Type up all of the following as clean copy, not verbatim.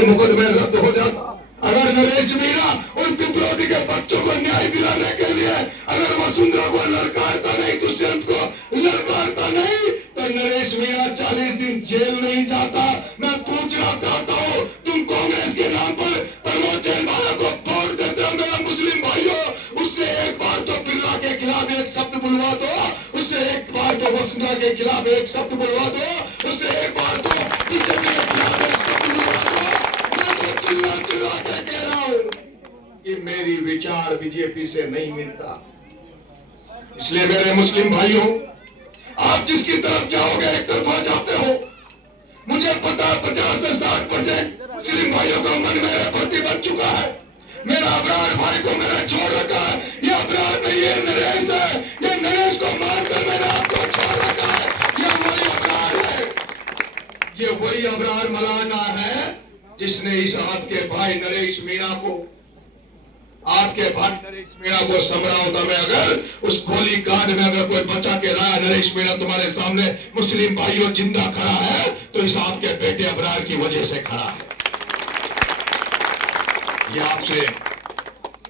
सारे मुकदमे रद्द हो जाता। अगर नरेश मीणा उन पिपरोदी के बच्चों को न्याय दिलाने के लिए अगर वसुंधरा को ललकारता नहीं, दुष्यंत को ललकारता नहीं, तो नरेश मीणा 40 दिन जेल नहीं जाता। मैं पूछना चाहता हूँ, तुम कांग्रेस के नाम पर प्रमोद चंद्राला को वोट देते हो मेरा मुस्लिम भाइयों, उससे एक बार तो बिरला के खिलाफ एक शब्द बुलवा दो, उससे एक बार तो वसुंधरा के खिलाफ एक शब्द बुलवा दो, उससे एक बार तो बीजेपी के खिलाफ एक शब्द बुलवा दो। मैं तो चिल्ला चिल्ला के कह रहा हूं कि मेरी विचार बीजेपी से नहीं मिलता। इसलिए मेरे मुस्लिम भाइयों, आप जिसकी तरफ जाओगे एक तरफा जाते हो। मुझे पता 50 से 60% मुस्लिम भाइयों का मन मेरे प्रति बन चुका है। मेरा अबरार भाई को मैंने छोड़ रखा है। ये अबरार नहीं, ये नरेश है। ये नरेश को मारकर मैंने आपको छोड़ रखा है। ये वही अबरार है, ये वही अबरार मौलाना है जिसने इस आपके भाई नरेश मीणा को, आपके भाई नरेश मीणा को समरावता में अगर उस गोली कांड में अगर कोई बचा के लाया, नरेश मीणा तुम्हारे सामने मुस्लिम भाइयों जिंदा खड़ा है तो इस आपके बेटे अबरार की वजह से खड़ा है। ये आपसे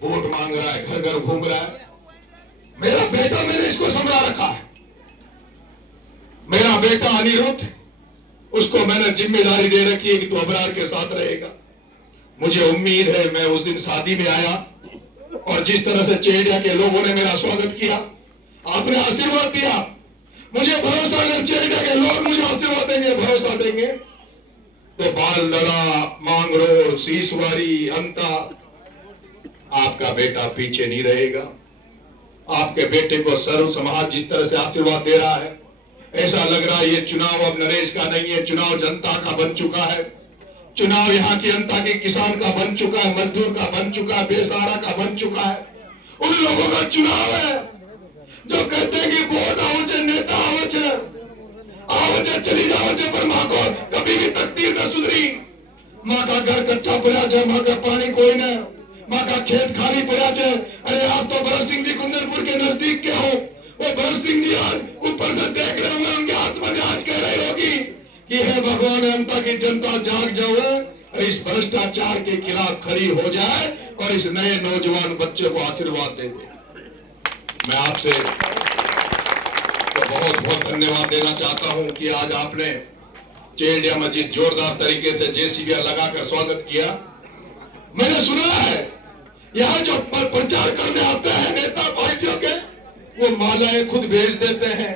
वोट मांग रहा है, घर घर घूम रहा है। मेरा बेटा, मैंने इसको समरा रखा है। मेरा बेटा अनिरुद्ध, उसको मैंने जिम्मेदारी दे रखी है कि तू अबरार के साथ रहेगा। मुझे उम्मीद है, मैं उस दिन शादी में आया और जिस तरह से चेहरिया के लोगों ने मेरा स्वागत किया, आपने आशीर्वाद दिया, मुझे भरोसा है चेहरिया के लोग मुझे आशीर्वाद देंगे, भरोसा देंगे। तो बाल लड़ा, मांगरोल, सीसवारी, अंता, आपका बेटा पीछे नहीं रहेगा। आपके बेटे को सर्व समाज जिस तरह से आशीर्वाद दे रहा है, ऐसा लग रहा है ये चुनाव अब नरेश का नहीं है, चुनाव जनता का बन चुका है। चुनाव यहाँ की जनता के किसान का बन चुका है, मजदूर का बन चुका है, बेसहारा का बन चुका है। उन लोगों का चुनाव है जो कहते हैं कि वोट आवचे, नेता आवचे, आवचे चली जावचे, पर माँ को कभी भी तकदीर न सुधरी। माँ का घर कच्चा पड़ा है, माँ का पानी कोई न, माँ का खेत खाली पड़ा है। अरे आप तो भरत सिंह जी कुंदनपुर के नजदीक के हो, वो भरत सिंह जी आज ऊपर से देख रहे होंगे, उनके आत्मा में आज कह रही होगी कि हे भगवान, अंता की जनता जाग जाओ और इस भ्रष्टाचार के खिलाफ खड़ी हो जाए और इस नए नौजवान बच्चे को आशीर्वाद दे दे। मैं आपसे तो बहुत बहुत धन्यवाद देना चाहता हूं कि आज आपने चेडिया में जिस जोरदार तरीके से जेसीबी लगाकर स्वागत किया। मैंने सुना है यहाँ जो प्रचार करने आते हैं नेता पार्टियों के, वो मालाएं खुद भेज देते हैं,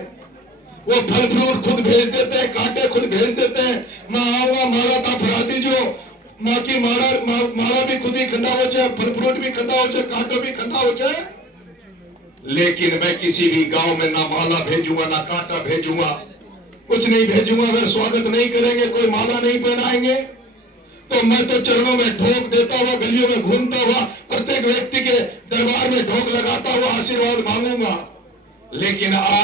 वो फल फ्रूट खुद भेज देते हैं, कांटे खुद भेज देते हैं। माँ आऊंगा माला था फराती जो माँ की माला भी खुद ही खंडा हो जाए, फल फ्रूट भी खंडा हो जाए, कांटो भी खंडा हो जाए। लेकिन मैं किसी भी गांव में ना माला भेजूंगा ना कांटा भेजूंगा, कुछ नहीं भेजूंगा। अगर स्वागत नहीं करेंगे, कोई माला नहीं पहनाएंगे, तो मैं तो चरणों में ढोक देता हुआ, गलियों में घूमता हुआ, प्रत्येक व्यक्ति के दरबार में ढोक लगाता हुआ आशीर्वाद मांगूंगा। लेकिन आज